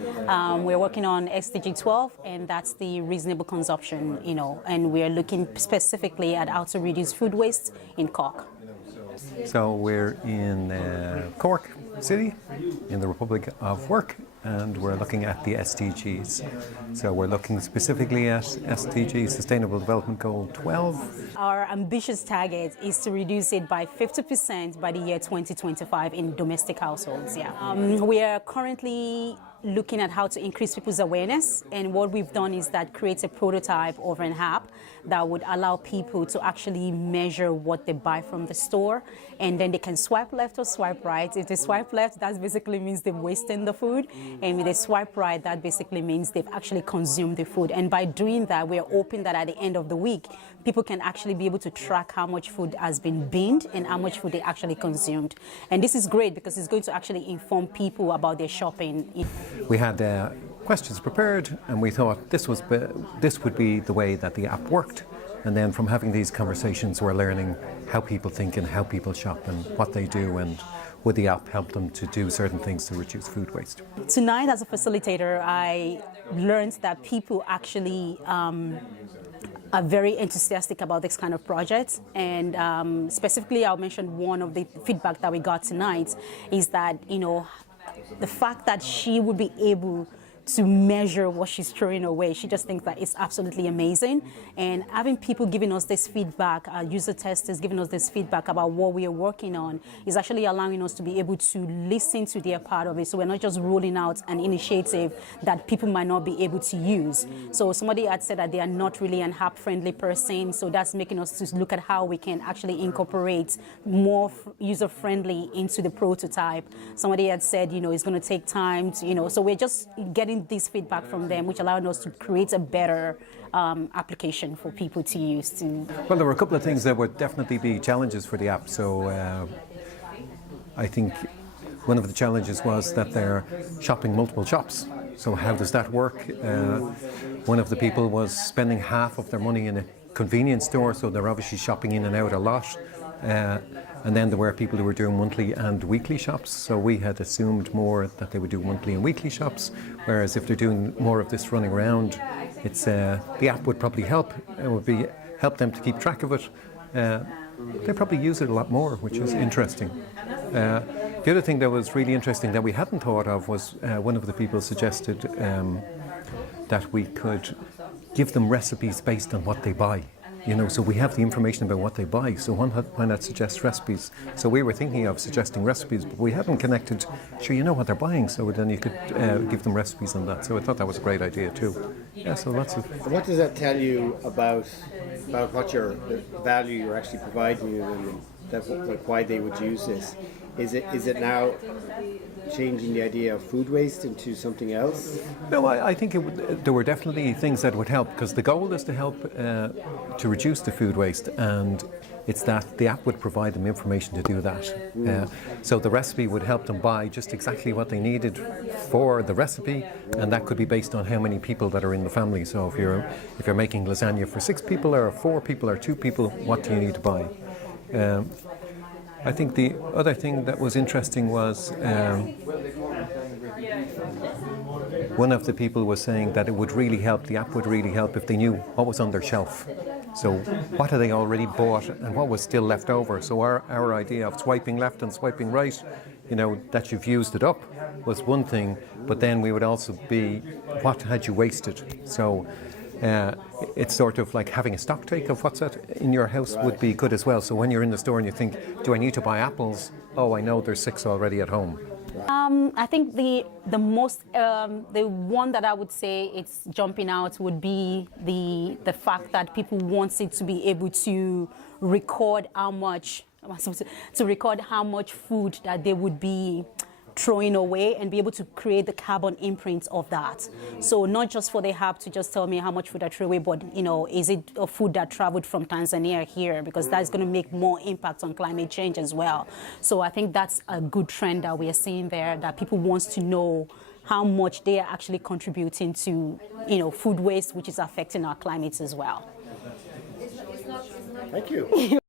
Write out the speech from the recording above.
We're working on SDG 12, and that's the reasonable consumption, and we're looking specifically at how to reduce food waste in Cork. So we're in Cork City, in the Republic of Work, and we're looking at the SDGs. So we're looking specifically at SDG, Sustainable Development Goal 12. Our ambitious target is to reduce it by 50% by the year 2025 in domestic households. We are currently looking at how to increase people's awareness, and what we've done is that create a prototype of an app that would allow people to actually measure what they buy from the store, and then they can swipe left or swipe right. If they swipe left, that basically means they've wasted the food, and if they swipe right, that basically means they've actually consumed the food. And by doing that, we're hoping that at the end of the week, people can actually be able to track how much food has been binned and how much food they actually consumed. And this is great because it's going to actually inform people about their shopping. We had questions prepared, and we thought this would be the way that the app worked. And then from having these conversations, we're learning how people think and how people shop and what they do, and would the app help them to do certain things to reduce food waste. Tonight, as a facilitator, I learned that people actually are very enthusiastic about this kind of project, and specifically I'll mention one of the feedback that we got tonight is that the fact that she would be able to measure what she's throwing away, she just thinks that it's absolutely amazing. And having people giving us this feedback, our user testers giving us this feedback about what we are working on, is actually allowing us to be able to listen to their part of it. So we're not just rolling out an initiative that people might not be able to use. So somebody had said that they are not really an app-friendly person, so that's making us to look at how we can actually incorporate more user-friendly into the prototype. Somebody had said, it's going to take time to, so we're just getting this feedback from them, which allowed us to create a better application for people to use. Well, there were a couple of things that would definitely be challenges for the app. So I think one of the challenges was that they're shopping multiple shops. So how does that work? One of the people was spending half of their money in a convenience store, so they're obviously shopping in and out a lot. And then there were people who were doing monthly and weekly shops, so we had assumed more that they would do monthly and weekly shops, whereas if they're doing more of this running around, it's the app would probably help. It would help them to keep track of it. They probably use it a lot more, which is interesting. The other thing that was really interesting that we hadn't thought of was one of the people suggested that we could give them recipes based on what they buy. So we have the information about what they buy, so why not suggest recipes? So we were thinking of suggesting recipes, but we haven't connected, sure, you know what they're buying, so then you could give them recipes on that. So I thought that was a great idea too. Yeah, so lots of... What does that tell you about what the value you're actually providing you, and why they would use this? Is it now changing the idea of food waste into something else? No, I think there were definitely things that would help, because the goal is to help to reduce the food waste, and it's that the app would provide them information to do that. So the recipe would help them buy just exactly what they needed for the recipe, and that could be based on how many people that are in the family. So if you're making lasagna for 6 people or 4 people or 2 people, what do you need to buy? I think the other thing that was interesting was one of the people was saying that it would really help, the app would really help if they knew what was on their shelf. So what had they already bought and what was still left over. So our idea of swiping left and swiping right, that you've used it up was one thing, but then we would also be, what had you wasted? So it's sort of like having a stock take of what's in your house would be good as well. So when you're in the store and you think, do I need to buy apples? Oh, I know there's 6 already at home. I think the one that I would say it's jumping out would be the fact that people want it to be able to record how much food that they would be throwing away, and be able to create the carbon imprint of that. So not just for the app to just tell me how much food I threw away, but is it a food that traveled from Tanzania here, because that's going to make more impact on climate change as well. So I think that's a good trend that we are seeing there, that people want to know how much they are actually contributing to food waste, which is affecting our climates as well. Thank you.